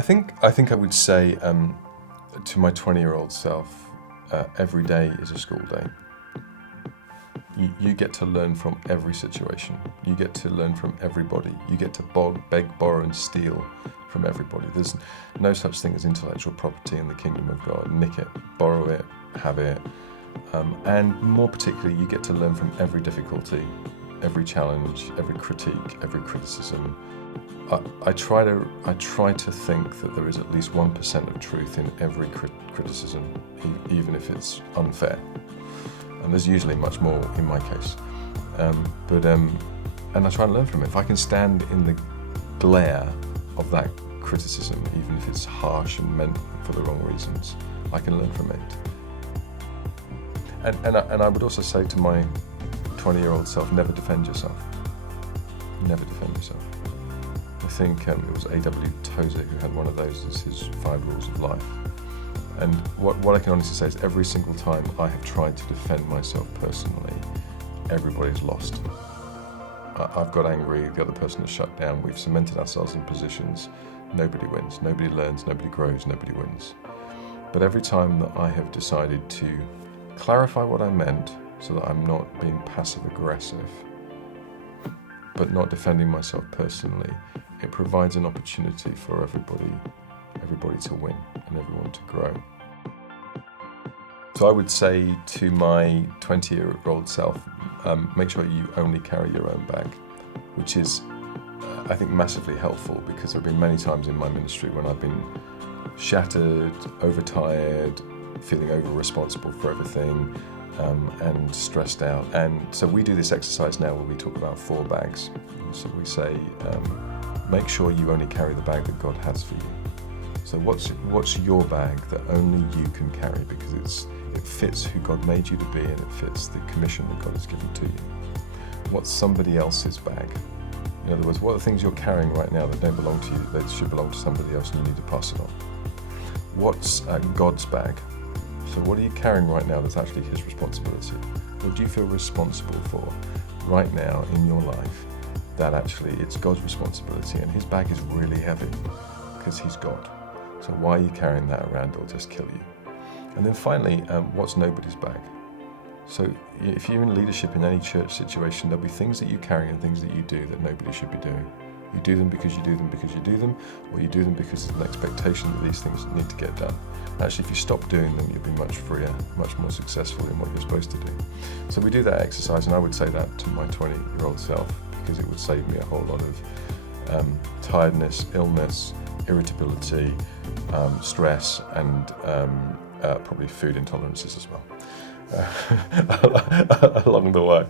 I think I would say to my 20-year-old self, every day is a school day. You get to learn from every situation. You get to learn from everybody. You get to beg, borrow, and steal from everybody. There's no such thing as intellectual property in the kingdom of God. Nick it, borrow it, have it. And more particularly, you get to learn from every difficulty, every challenge, every critique, every criticism. I try to think that there is at least 1% of truth in every criticism, even if it's unfair. And there's usually much more in my case. And I try and learn from it. If I can stand in the glare of that criticism, even if it's harsh and meant for the wrong reasons, I can learn from it. And I would also say to my 20-year-old self, never defend yourself. Never defend yourself. I think it was A.W. Tozer who had one of those as his 5 rules of life. And what I can honestly say is every single time I have tried to defend myself personally, everybody's lost. I've got angry, the other person has shut down, we've cemented ourselves in positions, nobody wins, nobody learns, nobody grows, nobody wins. But every time that I have decided to clarify what I meant so that I'm not being passive aggressive, but not defending myself personally, it provides an opportunity for everybody to win and everyone to grow. So I would say to my 20-year-old self, make sure you only carry your own bag, which is, I think, massively helpful, because there have been many times in my ministry when I've been shattered, overtired, feeling over-responsible for everything, and stressed out. And so we do this exercise now where we talk about 4 bags. So we say, make sure you only carry the bag that God has for you. So what's your bag that only you can carry, because it fits who God made you to be and it fits the commission that God has given to you. What's somebody else's bag? In other words, what are the things you're carrying right now that don't belong to you, that should belong to somebody else, and you need to pass it on? What's God's bag? So what are you carrying right now that's actually His responsibility? What do you feel responsible for right now in your life that actually it's God's responsibility, and His bag is really heavy because He's God? So why are you carrying that around? It'll just kill you. And then finally, what's nobody's bag? So if you're in leadership in any church situation, there'll be things that you carry and things that you do that nobody should be doing. You do them because you do them because you do them, or you do them because there's an expectation that these things need to get done. Actually, if you stop doing them, you'll be much freer, much more successful in what you're supposed to do. So we do that exercise, and I would say that to my 20-year-old self, because it would save me a whole lot of tiredness, illness, irritability, stress, and probably food intolerances as well along the way.